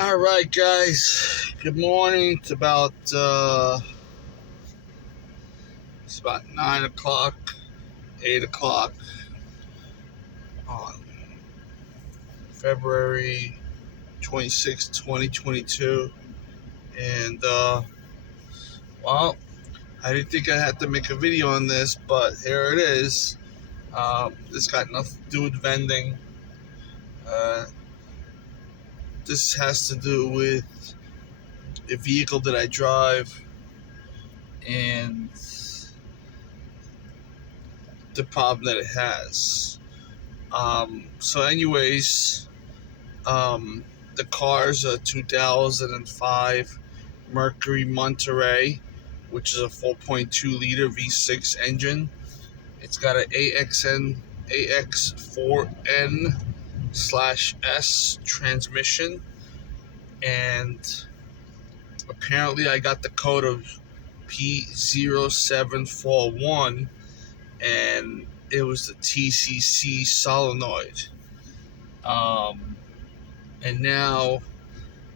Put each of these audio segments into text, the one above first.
All right, guys. Good morning. It's about 9 o'clock, 8 o'clock on February 26, 2022, and well, I didn't think I had to make a video on this, but here it is. This got nothing to do with vending. Uh, this has to do with a vehicle that I drive and the problem that it has. So anyways, the car's a 2005 Mercury Monterey, which is a 4.2 liter V6 engine. It's got an AX4N/S transmission, and apparently I got the code of p0741, and it was the TCC solenoid. And now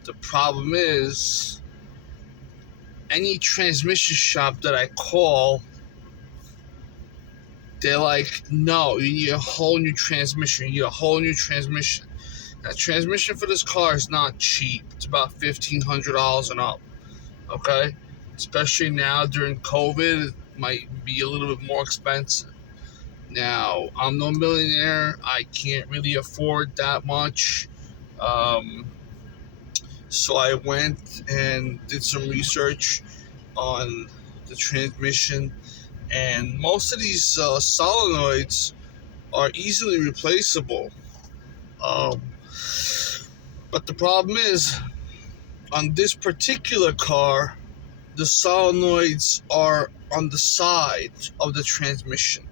the problem is, any transmission shop that I call, they're like, no, you need a whole new transmission. You need a whole new transmission. Now, transmission for this car is not cheap. It's about $1,500 and up. Okay? Especially now during COVID, it might be a little bit more expensive. Now, I'm no millionaire. I can't really afford that much. So I went and did some research on the transmission, and most of these solenoids are easily replaceable. But the problem is, on this particular car, the solenoids are on the side of the transmission.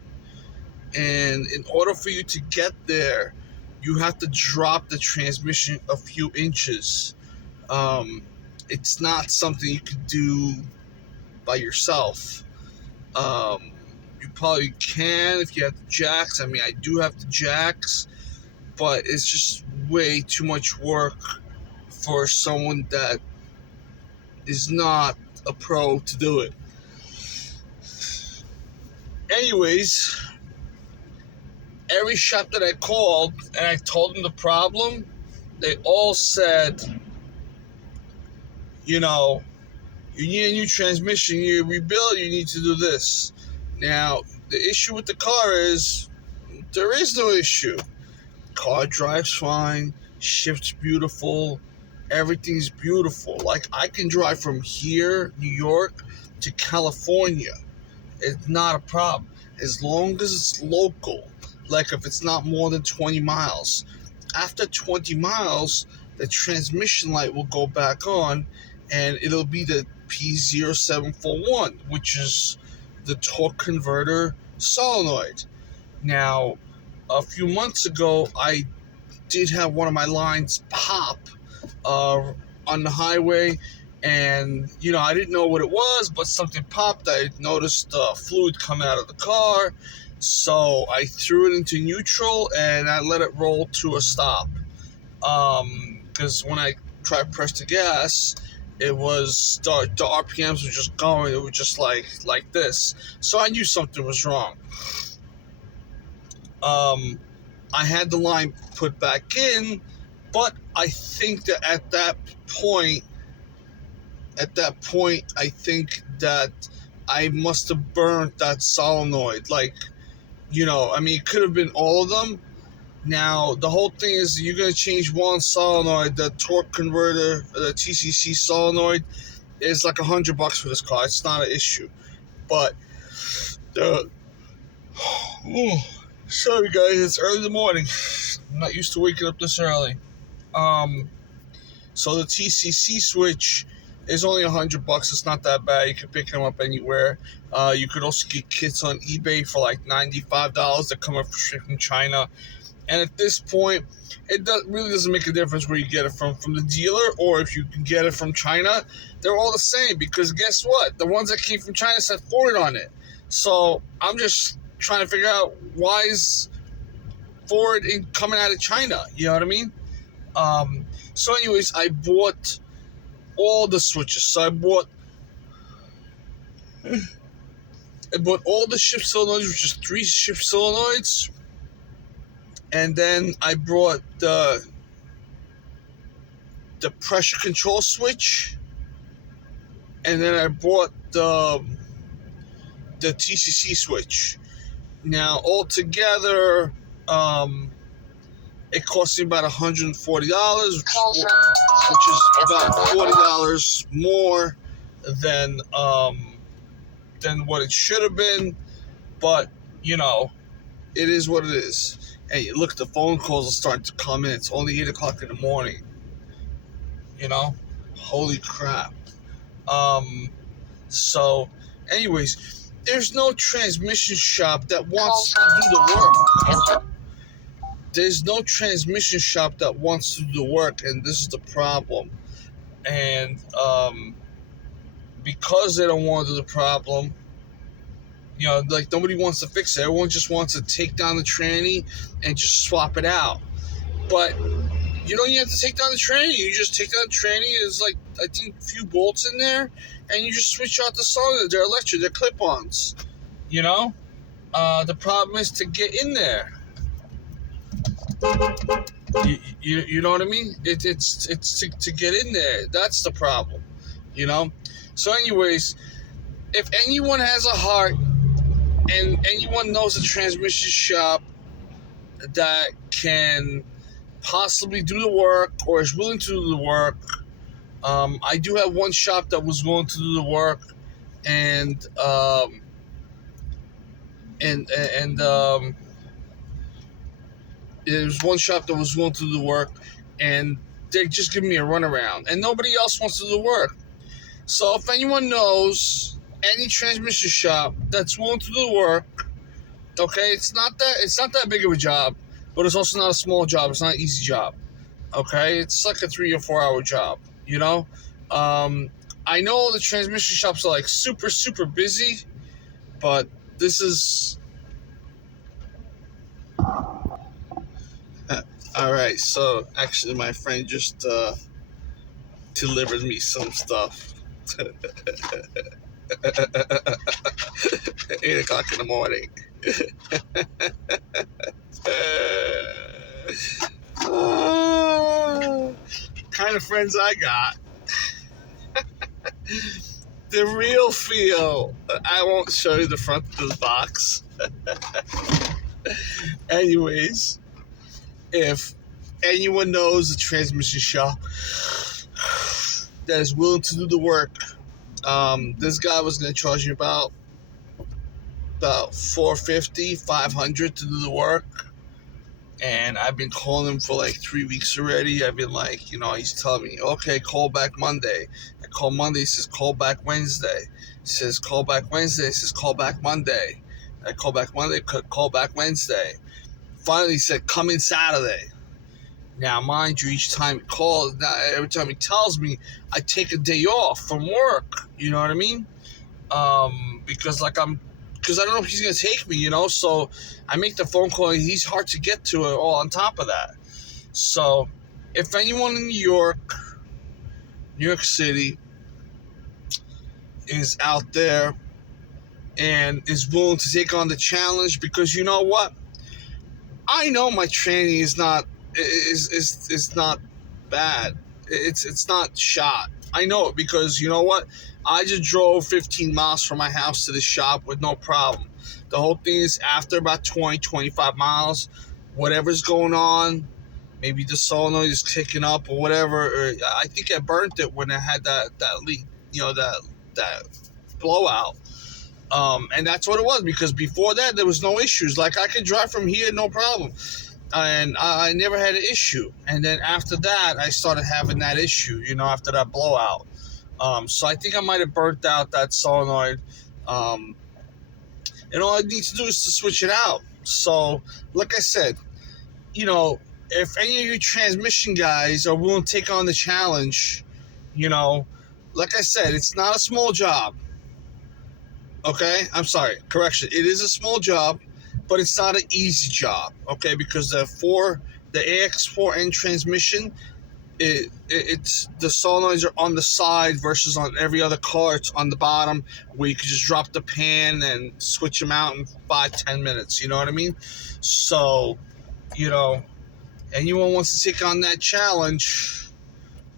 And in order for you to get there, you have to drop the transmission a few inches. It's not something you could do by yourself. You probably can if you have the jacks. I mean, I do have the jacks, but it's just way too much work for someone that is not a pro to do it. Anyways, every shop that I called and I told them the problem, they all said, you need a new transmission, you need to rebuild, you need to do this. Now, the issue with the car is, there is no issue. Car drives fine, shifts beautiful, everything's beautiful. Like, I can drive from here, New York, to California. It's not a problem. As long as it's local. Like, if it's not more than 20 miles. After 20 miles, the transmission light will go back on, and it'll be the p0741, which is the torque converter solenoid. Now, a few months ago, I did have one of my lines pop on the highway, and I didn't know what it was, but something popped. I noticed fluid coming out of the car, so I threw it into neutral and I let it roll to a stop. Because when I tried to press the gas, it was the RPMs were just going. It was just like this. So I knew something was wrong. I had the line put back in, but I think that at that point, I think that I must have burnt that solenoid. It could have been all of them. Now, the whole thing is, you're going to change one solenoid, the torque converter, the TCC solenoid, is like $100 for this car. It's not an issue. But, sorry guys, it's early in the morning. I'm not used to waking up this early. So the TCC switch is only $100. It's not that bad. You can pick them up anywhere. You could also get kits on eBay for like $95 that come up from China. And at this point, it really doesn't make a difference where you get it from the dealer, or if you can get it from China. They're all the same, because guess what? The ones that came from China said Ford on it. So I'm just trying to figure out, why is Ford coming out of China? You know what I mean? So anyways, I bought all the switches. So I bought all the shift solenoids, which is 3 shift solenoids, and then I brought the pressure control switch, and then I bought the TCC switch. Now altogether, it cost me about $140, which is about $40 more than what it should have been. But it is what it is. And look, the phone calls are starting to come in. It's only 8 o'clock in the morning. Holy crap. So, anyways, there's no transmission shop that wants to do the work. There's no transmission shop that wants to do the work, and this is the problem. And because they don't want to do the problem, like nobody wants to fix it. Everyone just wants to take down the tranny and just swap it out. But you don't even have to take down the tranny. You just take down the tranny. There's like, I think, a few bolts in there, and you just switch out the solenoid. They're electric. They're clip-ons. The problem is to get in there. You know what I mean? It's to get in there. That's the problem. So anyways, if anyone has a heart and anyone knows a transmission shop that can possibly do the work or is willing to do the work, I do have one shop that was willing to do the work, and there's one shop that was willing to do the work, and they just give me a runaround, and nobody else wants to do the work. So if anyone knows any transmission shop that's willing to do the work, okay, it's not that big of a job, but it's also not a small job. It's not an easy job. Okay, it's like a 3 or 4 hour job. I know the transmission shops are like super, super busy, but this is all right. So actually, my friend just delivered me some stuff. 8 o'clock in the morning. Kind of friends I got. The real feel. I won't show you the front of the box. Anyways, if anyone knows a transmission shop that is willing to do the work, this guy was going to charge me about $450, $500 to do the work. And I've been calling him for like 3 weeks already. I've been like, he's telling me, okay, call back Monday. I call Monday, he says, call back Wednesday. He says, call back Wednesday. He says, call back Monday. I call back Monday, call back Wednesday. Finally, he said, come in Saturday. Now, mind you, each time he calls, every time he tells me, I take a day off from work. You know what I mean? Because I don't know if he's going to take me, so I make the phone call, and he's hard to get to all on top of that. So if anyone in New York City is out there and is willing to take on the challenge, because you know what? I know my training is not bad. It's not shot. I know it because you know what? I just drove 15 miles from my house to the shop with no problem. The whole thing is after about 20, 25 miles, whatever's going on, maybe the solenoid is kicking up or whatever. Or I think I burnt it when I had that leak, that blowout. And that's what it was, because before that, there was no issues. Like, I could drive from here, no problem. And I never had an issue. And then after that, I started having that issue, after that blowout. So I think I might have burnt out that solenoid. And all I need to do is to switch it out. So, like I said, if any of you transmission guys are willing to take on the challenge, like I said, it's not a small job. Okay? I'm sorry. Correction. It is a small job, but it's not an easy job. Okay? Because there are the AX4N transmission, it's the solenoids are on the side versus on every other car it's on the bottom, where you can just drop the pan and switch them out in 5-10 minutes. You know what I mean? So, you know, anyone wants to take on that challenge,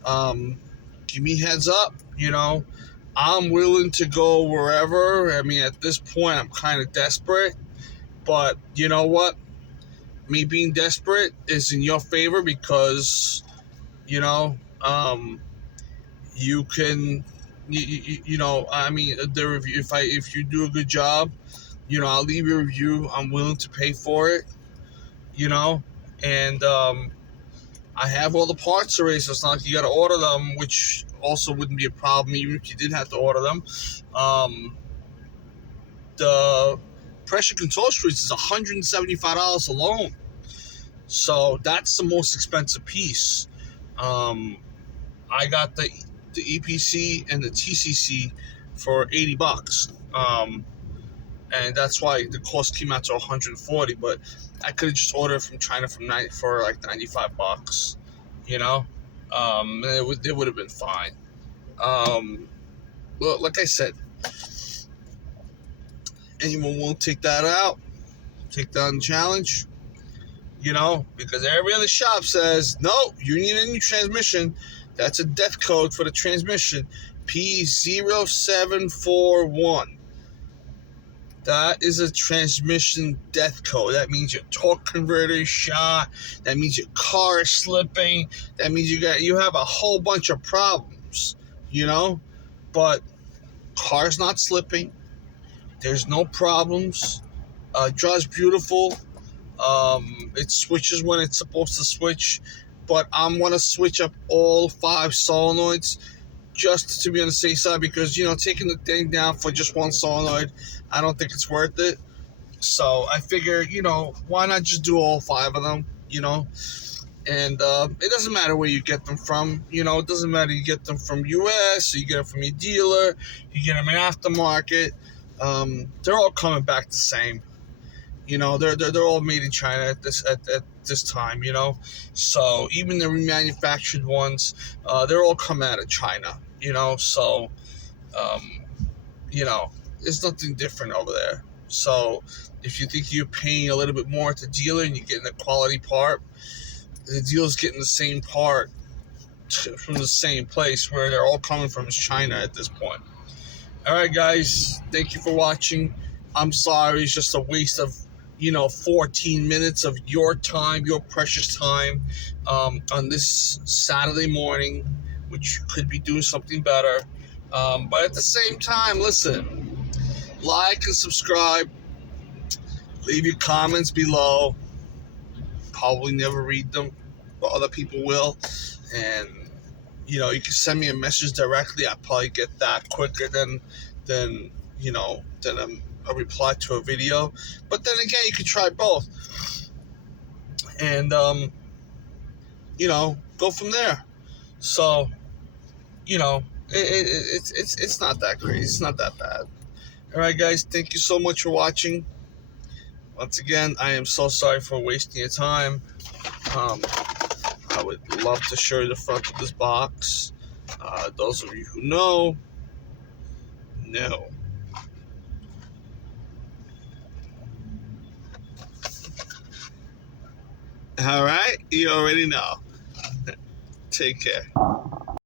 give me heads up. You know, I'm willing to go wherever. I mean, at this point, I'm kind of desperate, but you know what? Me being desperate is in your favor because, you know, you can, you know, I mean, the review. If you do a good job, you know, I'll leave you a review. I'm willing to pay for it. You know, and I have all the parts already, so it's not like you got to order them, which also wouldn't be a problem even if you did have to order them. The pressure control switch is $175 alone, so that's the most expensive piece. I got the EPC and the TCC for $80, and that's why the cost came out to $140. But I could have just ordered from China for like $95. You know, it would have been fine. Well, like I said, anyone won't take that out, take down the challenge. You know, because every other shop says, no, you need a new transmission. That's a death code for the transmission, p0741. That is a transmission death code. That means your torque converter is shot. That means your car is slipping. That means you have a whole bunch of problems, you know? But car's not slipping. There's no problems. Drives beautiful. It switches when it's supposed to switch, but I'm going to switch up all 5 solenoids just to be on the safe side, because, you know, taking the thing down for just one solenoid, I don't think it's worth it. So I figure, you know, why not just do all 5 of them, you know? And it doesn't matter where you get them from. You know, it doesn't matter you get them from U.S. or you get them from your dealer, you get them in aftermarket. They're all coming back the same. You know, they're all made in China at this time, you know. So even the remanufactured ones, they're all coming out of China, you know. So, you know, there's nothing different over there. So if you think you're paying a little bit more at the dealer and you're getting a quality part, the dealer's getting the same part from the same place. Where they're all coming from is China at this point. All right, guys, thank you for watching. I'm sorry, it's just a waste of, you know, 14 minutes of your time, your precious time, on this Saturday morning, which you could be doing something better. But at the same time, listen, like and subscribe, leave your comments below. Probably never read them, but other people will. And, you know, you can send me a message directly. I'll probably get that quicker than you know, than a reply to a video. But then again, you could try both, and you know, go from there. So, you know, it's not that crazy. It's not that bad. All right, guys, thank you so much for watching. Once again, I am so sorry for wasting your time. I would love to show you the front of this box. Those of you who know. All right, you already know. Take care.